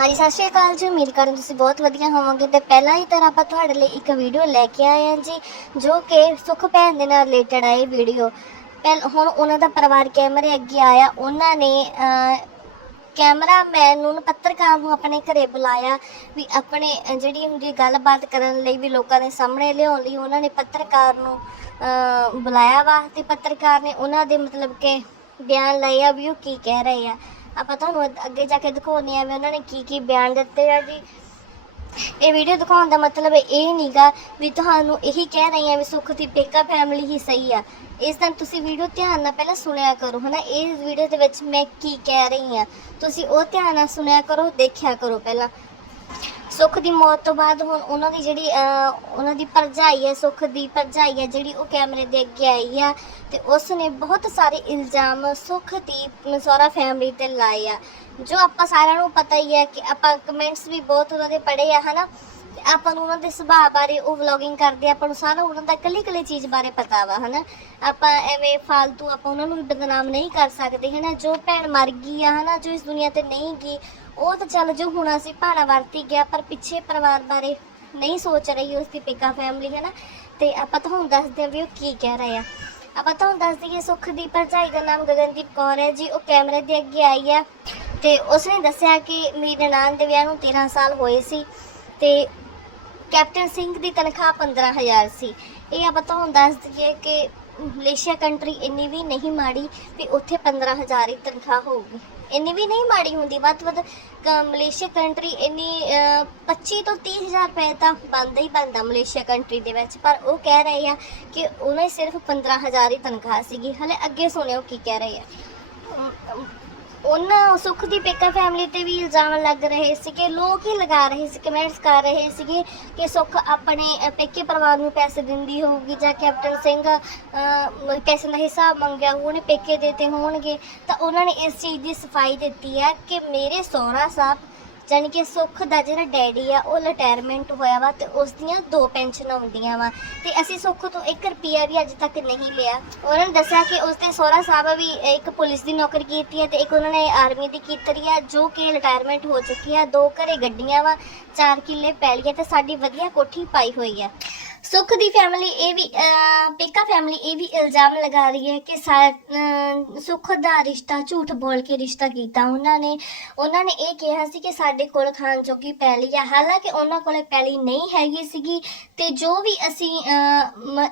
ਹਾਂਜੀ, ਸਤਿ ਸ਼੍ਰੀ ਅਕਾਲ ਜੀ। ਉਮੀਦ ਕਰਦਾ ਤੁਸੀਂ ਬਹੁਤ ਵਧੀਆ ਹੋਵੋਗੇ। ਤੇ ਪਹਿਲਾਂ ਹੀ ਤਰ੍ਹਾਂ ਆਪਾਂ ਤੁਹਾਡੇ ਲਈ ਇੱਕ ਵੀਡੀਓ ਲੈ ਕੇ ਆਏ ਹਾਂ ਜੀ, ਜੋ ਕਿ ਸੁਖ ਭੈਣ ਦੇ ਨਾਲ ਰਿਲੇਟਡ ਹੈ ਇਹ ਵੀਡੀਓ ਪਹਿਲ, ਹੁਣ ਉਹਨਾਂ ਦਾ ਪਰਿਵਾਰ ਕੈਮਰੇ ਅੱਗੇ ਆਇਆ। ਉਹਨਾਂ ਨੇ ਕੈਮਰਾਮੈਨ ਨੂੰ ਪੱਤਰਕਾਰ ਨੂੰ ਆਪਣੇ ਘਰੇ ਬੁਲਾਇਆ ਵੀ ਆਪਣੇ ਜਿਹੜੀ ਹੁੰਦੀ ਗੱਲਬਾਤ ਕਰਨ ਲਈ ਵੀ ਲੋਕਾਂ ਦੇ ਸਾਹਮਣੇ ਲਿਆਉਣ ਲਈ ਉਹਨਾਂ ਨੇ ਪੱਤਰਕਾਰ ਨੂੰ ਬੁਲਾਇਆ ਵਾ। ਤੇ ਪੱਤਰਕਾਰ ਨੇ ਉਹਨਾਂ ਦੇ ਮਤਲਬ ਕਿ ਬਿਆਨ ਲਏ ਆ ਵੀ ਉਹ ਕੀ ਕਹਿ ਰਹੇ ਆ। ਆਪਾਂ ਤੁਹਾਨੂੰ ਅੱਗੇ ਜਾ ਕੇ ਦਿਖਾਉਂਦੇ ਆ ਵੀ ਉਹਨਾਂ ਨੇ ਕੀ ਕੀ ਬਿਆਨ ਦਿੱਤੇ ਆ ਜੀ। ਇਹ ਵੀਡੀਓ ਦਿਖਾਉਣ ਦਾ ਮਤਲਬ ਇਹ ਨਹੀਂਗਾ ਵੀ ਤੁਹਾਨੂੰ ਇਹੀ ਕਹਿ ਰਹੀ ਆ ਵੀ ਸੁੱਖ ਦੀ ਪੇਕਾ ਫੈਮਿਲੀ ਹੀ ਸਹੀ ਆ। ਇਸ ਤਰ੍ਹਾਂ ਤੁਸੀਂ ਵੀਡੀਓ ਧਿਆਨ ਨਾਲ ਪਹਿਲਾਂ ਸੁਣਿਆ ਕਰੋ, ਹਨਾ? ਇਸ ਵੀਡੀਓ ਦੇ ਵਿੱਚ ਮੈਂ ਕੀ ਕਹਿ ਰਹੀ ਆ ਤੁਸੀਂ ਉਹ ਧਿਆਨ ਨਾਲ ਸੁਣਿਆ ਕਰੋ, ਦੇਖਿਆ ਕਰੋ ਪਹਿਲਾਂ। ਸੁੱਖ ਦੀ ਮੌਤ ਤੋਂ ਬਾਅਦ ਹੁਣ ਉਹਨਾਂ ਦੀ ਜਿਹੜੀ ਉਹਨਾਂ ਦੀ ਭਰਜਾਈ ਹੈ, ਸੁੱਖ ਦੀ ਭਰਜਾਈ ਹੈ, ਜਿਹੜੀ ਉਹ ਕੈਮਰੇ ਦੇ ਅੱਗੇ ਆਈ ਆ ਤੇ ਉਸ ਨੇ ਬਹੁਤ ਸਾਰੇ ਇਲਜ਼ਾਮ ਸੁੱਖ ਦੀ ਸਹੁਰਾ ਫੈਮਿਲੀ ਤੇ ਲਾਏ ਆ। ਜੋ ਆਪਾਂ ਸਾਰਿਆਂ ਨੂੰ ਪਤਾ ਹੀ ਹੈ ਕਿ ਆਪਾਂ ਕਮੈਂਟਸ ਵੀ ਬਹੁਤ ਉਹਨਾਂ ਦੇ ਪੜ੍ਹੇ ਆ, ਹਨਾ? ਤੇ ਆਪਾਂ ਨੂੰ ਉਹਨਾਂ ਦੇ ਸੁਭਾਅ ਬਾਰੇ ਉਹ ਵਲੌਗਿੰਗ ਕਰਦੇ ਆਪਾਂ ਨੂੰ ਸਾਰਾ ਉਹਨਾਂ ਦਾ ਇਕੱਲੀ ਇਕੱਲੀ ਚੀਜ਼ ਬਾਰੇ ਪਤਾ ਵਾ, ਹਨਾ? ਆਪਾਂ ਐਵੇਂ ਫालतू ਆਪਾਂ ਉਹਨਾਂ ਨੂੰ ਬਦਨਾਮ ਨਹੀਂ ਕਰ ਸਕਦੇ, ਹਨਾ? ਜੋ ਭੈਣ ਮਰ ਗਈ ਆ, ਹਨਾ? ਜੋ ਇਸ ਦੁਨੀਆ ਤੇ ਨਹੀਂ ਗਈ, ਉਹ ਤਾਂ ਚੱਲ ਜੋ ਹੁਣ ਅਸੀਂ ਭਾਣਾ ਵਰਤੀ ਗਿਆ, ਪਰ ਪਿੱਛੇ ਪਰਿਵਾਰ ਬਾਰੇ ਨਹੀਂ ਸੋਚ ਰਹੀ ਉਸ ਦੀ ਪਿਕਾ ਫੈਮਿਲੀ ਹੈ ਨਾ ਤੇ ਆਪਾਂ ਤੁਹਾਨੂੰ ਦੱਸਦੇ ਹਾਂ ਵੀ ਉਹ ਕੀ ਕਹਿ ਰਹੇ ਆ। ਆਪਾਂ ਤੁਹਾਨੂੰ ਦੱਸ ਦਈਏ ਸੁਖ ਦੀ ਭਰਜਾਈ ਦਾ ਨਾਮ ਗਗਨਦੀਪ ਕੌਰ ਹੈ ਜੀ, ਉਹ ਕੈਮਰੇ ਦੇ ਅੱਗੇ ਆਈ ਹੈ ਤੇ ਉਸਨੇ ਦੱਸਿਆ ਕਿ ਮੇਰੀ ਨਨਾਣ ਦੇ ਵਿਆਹ ਨੂੰ 13 ਸਾਲ ਹੋਏ ਸੀ ਤੇ ਕੈਪਟਨ ਸਿੰਘ ਦੀ ਤਨਖਾਹ 15000 ਸੀ। ਇਹ ਆਪਾਂ ਤੁਹਾਨੂੰ ਦੱਸ ਦਈਏ ਕਿ ਮਲੇਸ਼ੀਆ ਕੰਟਰੀ ਇੰਨੀ ਵੀ ਨਹੀਂ ਮਾੜੀ ਵੀ ਉੱਥੇ 15000 ਹੀ ਤਨਖਾਹ ਹੋਊਗੀ। ਇੰਨੀ ਵੀ ਨਹੀਂ ਮਾੜੀ ਹੁੰਦੀ। ਵੱਧ ਤੋਂ ਵੱਧ ਕ- ਮਲੇਸ਼ੀਆ ਕੰਟਰੀ ਇੰਨੀ ਅਹ, 25 ਤੋਂ 30000 ਰੁਪਏ ਤਾਂ ਬਣਦਾ ਹੀ ਬਣਦਾ ਮਲੇਸ਼ੀਆ ਕੰਟਰੀ ਦੇ ਵਿੱਚ। ਪਰ ਉਹ ਕਹਿ ਰਹੇ ਆ ਕਿ ਉਹਨਾਂ ਦੀ ਸਿਰਫ 15000 ਹੀ ਤਨਖਾਹ ਸੀਗੀ। ਹਲੇ ਅੱਗੇ ਸੁਣਿਓ ਕੀ ਕਹਿ ਰਹੇ ਆ। ਉਹਨਾਂ ਸੁਖ ਦੀ ਪੇਕਾ ਫੈਮਿਲੀ ਤੇ ਵੀ ਇਲਜ਼ਾਮ ਲੱਗ ਰਹੇ ਸੀਗੇ, ਲੋਕ ਹੀ ਲਗਾ ਰਹੇ ਸੀ ਕਮੈਂਟਸ ਕਰ ਰਹੇ ਸੀਗੇ ਕਿ ਸੁਖ ਆਪਣੇ ਪੇਕੇ ਪਰਿਵਾਰ ਨੂੰ ਪੈਸੇ ਦਿੰਦੀ ਹੋਊਗੀ ਜਾਂ ਕੈਪਟਨ ਸਿੰਘ ਪੈਸੇ ਦਾ ਹਿਸਾਬ ਮੰਗਿਆ ਉਹਨੇ ਪੇਕੇ ਦੇਤੇ ਹੋਣਗੇ। ਤਾਂ ਉਹਨਾਂ ਨੇ ਇਸ ਚੀਜ਼ ਦੀ ਸਫ਼ਾਈ ਦਿੱਤੀ ਹੈ ਕਿ ਮੇਰੇ ਸਹੁਰਾ ਸਾਹਿਬ ਜਾਣੀ ਕਿ ਸੁੱਖ ਦਾ ਜਿਹੜਾ ਡੈਡੀ ਆ, ਉਹ ਰਿਟਾਇਰਮੈਂਟ ਹੋਇਆ ਵਾ ਤੇ ਉਸ ਦੀਆਂ ਦੋ ਪੈਨਸ਼ਨਾਂ ਹੁੰਦੀਆਂ ਵਾ। ਤੇ ਅਸੀਂ ਸੁੱਖ ਤੋਂ 1 ਰੁਪਿਆ ਵੀ ਅੱਜ ਤੱਕ ਨਹੀਂ ਲਿਆ। ਉਹਨਾਂ ਨੇ ਦੱਸਿਆ ਕਿ ਉਸ ਦੇ ਸਹੁਰਾ ਸਾਹਿਬ ਵੀ ਇੱਕ ਪੁਲਿਸ ਦੀ ਨੌਕਰੀ ਕੀਤੀ ਹੈ ਤੇ ਇੱਕ ਉਹਨਾਂ ਨੇ ਆਰਮੀ ਦੀ ਕੀਤੀ ਆ, ਜੋ ਕਿ ਰਿਟਾਇਰਮੈਂਟ ਹੋ ਚੁੱਕੀ ਆ। ਦੋ ਘਰੇ ਗੱਡੀਆਂ ਵਾ, ਚਾਰ ਕਿੱਲੇ ਪੈਲੀਆਂ ਤੇ ਸਾਡੀ ਵਧੀਆ ਕੋਠੀ ਪਾਈ ਹੋਈ ਆ। ਸੁਖ ਦੀ ਫੈਮਿਲੀ ਇਹ ਵੀ ਪੇਕਾ ਫੈਮਿਲੀ ਇਹ ਵੀ ਇਲਜ਼ਾਮ ਲਗਾ ਰਹੀ ਹੈ ਕਿ ਸਾ- ਅਹ, ਸੁਖ ਦਾ ਰਿਸ਼ਤਾ ਝੂਠ ਬੋਲ ਕੇ ਰਿਸ਼ਤਾ ਕੀਤਾ ਉਹਨਾਂ ਨੇ। ਉਹਨਾਂ ਨੇ ਇਹ ਕਿਹਾ ਸੀ ਕਿ ਸਾਡੇ ਕੋਲ ਖਾਣ ਜੋਗੀ ਪੈਲੀ ਆ। ਹਾਲਾਂਕਿ ਉਹਨਾਂ ਕੋਲੇ ਪੈਲੀ ਨਹੀਂ ਹੈਗੀ ਸੀਗੀ ਤੇ ਜੋ ਵੀ ਅਸੀਂ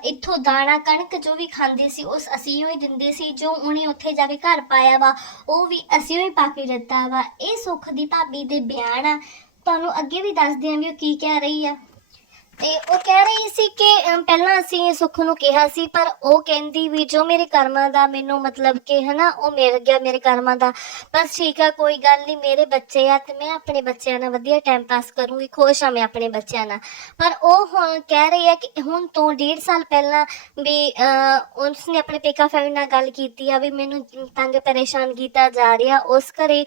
ਇੱਥੋਂ ਦਾਣਾ ਕਣਕ ਜੋ ਵੀ ਖਾਂਦੇ ਸੀ ਉਸ ਅਸੀਂ ਹੀ ਦਿੰਦੇ ਸੀ। ਜੋ ਉਹਨੇ ਉੱਥੇ ਜਾ ਕੇ ਘਰ ਪਾਇਆ ਵਾ ਉਹ ਵੀ ਅਸੀਂ ਹੀ ਪਾ ਕੇ ਦਿੱਤਾ ਵਾ। ਇਹ ਸੁਖ ਦੀ ਭਾਬੀ ਦੇ ਬਿਆਨ ਆ। ਤੁਹਾਨੂੰ ਅੱਗੇ ਵੀ ਦੱਸਦੇ ਆਂ ਵੀ ਉਹ ਕੀ ਕਹਿ ਰਹੀ ਆ। ਤੇ ਉਹ ਕਹਿ ਰਹੀ ਸੀ ਕਿ ਅਮ, ਪਹਿਲਾਂ ਅਸੀਂ ਸੁੱਖ ਨੂੰ ਕਿਹਾ ਸੀ ਪਰ ਉਹ ਕਹਿੰਦੀ ਵੀ ਜੋ ਮੇਰੇ ਕਰਮਾਂ ਦਾ ਮੈਨੂੰ ਮਤਲਬ ਕਿ ਹਨਾ ਉਹ ਮਿਲ ਗਿਆ ਮੇਰੇ ਕਰਮਾਂ ਦਾ। ਬਸ ਠੀਕ ਆ ਕੋਈ ਗੱਲ ਨਹੀਂ ਮੇਰੇ ਬੱਚੇ ਆ ਤੇ ਮੈਂ ਆਪਣੇ ਬੱਚਿਆਂ ਨਾਲ ਵਧੀਆ ਟਾਈਮ ਪਾਸ ਕਰੂੰਗੀ ਖੁਸ਼ ਆ ਮੈਂ ਆਪਣੇ ਬੱਚਿਆਂ ਨਾਲ। ਪਰ ਉਹ ਹੁਣ ਕਹਿ ਰਹੀ ਹੈ ਕਿ ਹੁਣ ਤੋਂ ਡੇਢ ਸਾਲ ਪਹਿਲਾਂ ਵੀ ਅਹ, ਉਸਨੇ ਆਪਣੇ ਪੇਕਾ ਫੈਮਿਲੀ ਨਾਲ ਗੱਲ ਕੀਤੀ ਆ ਵੀ ਮੈਨੂੰ ਤੰਗ ਪਰੇਸ਼ਾਨ ਕੀਤਾ ਜਾ ਰਿਹਾ ਉਸ ਘਰੇ।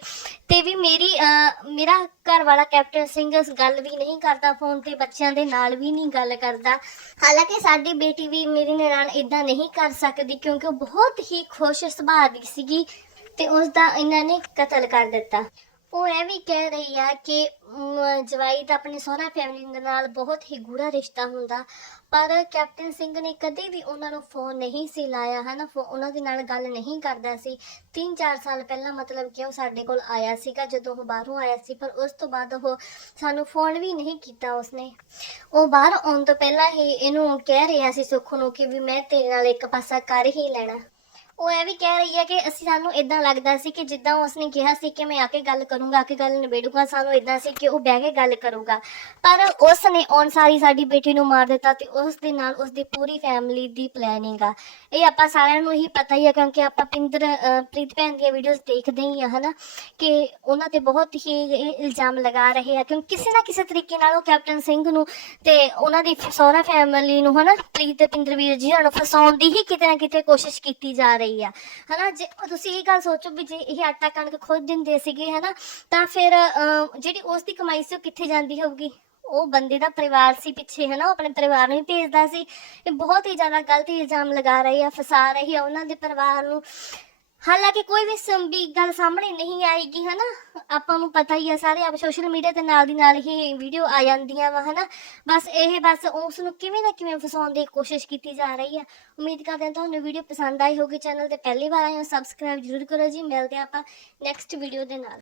ਤੇ ਵੀ ਮੇਰੀ ਅਹ, ਮੇਰਾ ਘਰ ਵਾਲਾ ਕੈਪਟਨ ਸਿੰਘ ਗੱਲ ਵੀ ਨਹੀਂ ਕਰਦਾ ਫੋਨ ਤੇ ਬੱਚਿਆਂ ਦੇ ਨਾਲ ਵੀ ਵੀ ਨਹੀਂ ਗੱਲ ਕਰਦਾ। ਹਾਲਾਂਕਿ ਸਾਡੀ ਬੇਟੀ ਵੀ ਮੇਰੀ ਨਾਲ ਇਦਾਂ ਨਹੀਂ ਕਰ ਸਕਦੀ ਕਿਉਂਕਿ ਉਹ ਬਹੁਤ ਹੀ ਖੁਸ਼ ਸੁਭਾਅ ਦੀ ਸੀਗੀ ਤੇ ਉਸ ਦਾ ਇਹਨਾਂ ਨੇ ਕਤਲ ਕਰ ਦਿੱਤਾ। ਉਹ ਇਹ ਵੀ ਕਹਿ ਰਹੀ ਆ ਕਿ ਜਵਾਈ ਦਾ ਆਪਣੇ ਸਹੁਰਾ ਫੈਮਿਲੀ ਦੇ ਨਾਲ ਬਹੁਤ ਹੀ ਗੂੜਾ ਰਿਸ਼ਤਾ ਹੁੰਦਾ। ਪਰ ਕੈਪਟਨ ਸਿੰਘ ਨੇ ਕਦੇ ਵੀ ਉਹਨਾਂ ਨੂੰ ਫੋਨ ਨਹੀਂ ਸੀ ਲਾਇਆ, ਹਨਾ? ਫੋ- ਉਹਨਾਂ ਦੇ ਨਾਲ ਗੱਲ ਨਹੀਂ ਕਰਦਾ ਸੀ। 3-4 ਸਾਲ ਪਹਿਲਾਂ ਮਤਲਬ ਕਿ ਉਹ ਸਾਡੇ ਕੋਲ ਆਇਆ ਸੀਗਾ, ਜਦੋਂ ਉਹ ਬਾਹਰੋਂ ਆਇਆ ਸੀ, ਪਰ ਉਸ ਤੋਂ ਬਾਅਦ ਉਹ ਸਾਨੂੰ ਫੋਨ ਵੀ ਨਹੀਂ ਕੀਤਾ ਉਸਨੇ। ਉਹ ਬਾਹਰ ਆਉਣ ਤੋਂ ਪਹਿਲਾਂ ਹੀ ਇਹਨੂੰ ਕਹਿ ਰਿਹਾ ਸੀ ਸੁੱਖ ਨੂੰ ਕਿ ਵੀ ਮੈਂ ਤੇਰੇ ਨਾਲ ਇੱਕ ਪਾਸਾ ਕਰ ਹੀ ਲੈਣਾ। ਉਹ ਇਹ ਵੀ ਕਹਿ ਰਹੀ ਹੈ ਕਿ ਅਸੀਂ ਸਾਨੂੰ ਇਦਾਂ ਲੱਗਦਾ ਸੀ ਕਿ ਜਿੱਦਾਂ ਉਸਨੇ ਕਿਹਾ ਸੀ ਕਿ ਮੈਂ ਆ ਕੇ ਗੱਲ ਕਰੂੰਗਾ, ਆ ਕੇ ਗੱਲ ਨਿਬੇੜੂਗਾ, ਸਾਨੂੰ ਇਦਾਂ ਸੀ ਕਿ ਉਹ ਬਹਿ ਕੇ ਗੱਲ ਕਰੂਗਾ। ਪਰ ਉਸ ਨੇ ਔਨ ਸਾਰੀ ਸਾਡੀ ਬੇਟੀ ਨੂੰ ਮਾਰ ਦਿੱਤਾ ਤੇ ਉਸ ਦੇ ਨਾਲ ਉਸ ਦੀ ਪੂਰੀ ਫੈਮਿਲੀ ਦੀ ਪਲੈਨਿੰਗ ਆ। ਇਹ ਆਪਾਂ ਸਾਰਿਆਂ ਨੂੰ ਹੀ ਪਤਾ ਹੀ ਹੈ ਕਿਉਂਕਿ ਆਪਾਂ ਪਿੰਦਰ ਪ੍ਰੀਤ ਭੈਣ ਦੀਆਂ ਵੀਡੀਓਜ਼ ਦੇਖਦੇ ਹੀ ਆ, ਹਨਾ? ਕਿ ਉਹਨਾਂ ਤੇ ਬਹੁਤ ਹੀ ਇਹ ਇਲਜ਼ਾਮ ਲਗਾ ਰਹੇ ਆ, ਕਿਉਂਕਿ ਕਿਸੇ ਨਾ ਕਿਸੇ ਤਰੀਕੇ ਨਾਲ ਉਹ ਕੈਪਟਨ ਸਿੰਘ ਨੂੰ ਤੇ ਉਹਨਾਂ ਦੀ ਸਹੁਰਾ ਫੈਮਿਲੀ ਨੂੰ, ਹਨਾ? ਪ੍ਰੀਤ ਤੇ ਪਿੰਦਰ ਵੀਰ ਜੀ ਨੂੰ ਫਸਾਉਣ ਦੀ ਹੀ ਕਿਤੇ ਨਾ ਕਿਤੇ ਕੋਸ਼ਿਸ਼ ਕੀਤੀ ਜਾ ਰਹੀ ਆ। ਹਨਾ ਜੇ ਤੁਸੀਂ ਇਹ ਗੱਲ ਸੋਚੋ ਵੀ ਜੇ ਇਹ ਆਟਾ ਕਣਕ ਖੁਦ ਦਿੰਦੇ ਸੀਗੇ ਹਨਾ ਤਾਂ ਫਿਰ ਅਹ, ਜਿਹੜੀ ਉਸ ਦੀ ਕਮਾਈ ਸੀ ਉਹ ਕਿੱਥੇ ਜਾਂਦੀ ਹੋਊਗੀ? ਉਹ ਬੰਦੇ ਦਾ ਪਰਿਵਾਰ ਸੀ ਪਿੱਛੇ ਹੈ ਨਾ ਉਹ ਆਪਣੇ ਪਰਿਵਾਰ ਨੂੰ ਹੀ ਭੇਜਦਾ ਸੀ। ਇਹ ਬਹੁਤ ਹੀ ਜ਼ਿਆਦਾ ਗਲਤ ਇਲਜ਼ਾਮ ਲਗਾ ਰਹੀ ਆ ਫਸਾ ਰਹੀ ਆ ਉਹਨਾਂ ਦੇ ਪਰਿਵਾਰ ਨੂੰ। ਹਾਲਾਂਕਿ ਕੋਈ ਵੀ ਸੰਭੀ ਗੱਲ ਸਾਹਮਣੇ ਨਹੀਂ ਆਏਗੀ, ਹਨਾ? ਆਪਾਂ ਨੂੰ ਪਤਾ ਹੀ ਆ ਸਾਰੇ, ਆਪ ਸੋਸ਼ਲ ਮੀਡੀਆ ਤੇ ਨਾਲ ਦੀ ਨਾਲ ਹੀ ਵੀਡੀਓ ਆ ਜਾਂਦੀਆਂ ਵਾ, ਹਨਾ? ਬਸ ਇਹ, ਬਸ ਉਸ ਨੂੰ ਕਿਵੇਂ ਨਾ ਕਿਵੇਂ ਫਸਾਉਣ ਦੀ ਕੋਸ਼ਿਸ਼ ਕੀਤੀ ਜਾ ਰਹੀ ਆ। ਉਮੀਦ ਕਰਦੇ ਹਾਂ ਤੁਹਾਨੂੰ ਵੀਡੀਓ ਪਸੰਦ ਆਈ ਹੋਗੀ ਚੈਨਲ ਤੇ ਪਹਿਲੀ ਵਾਰ ਆਏ ਹੋ ਸਬਸਕ੍ਰਾਈਬ ਜ਼ਰੂਰ ਕਰੋ ਜੀ। ਮਿਲਦੇ ਹਾਂ ਆਪਾਂ ਨੈਕਸਟ ਵੀਡੀਓ ਦੇ ਨਾਲ।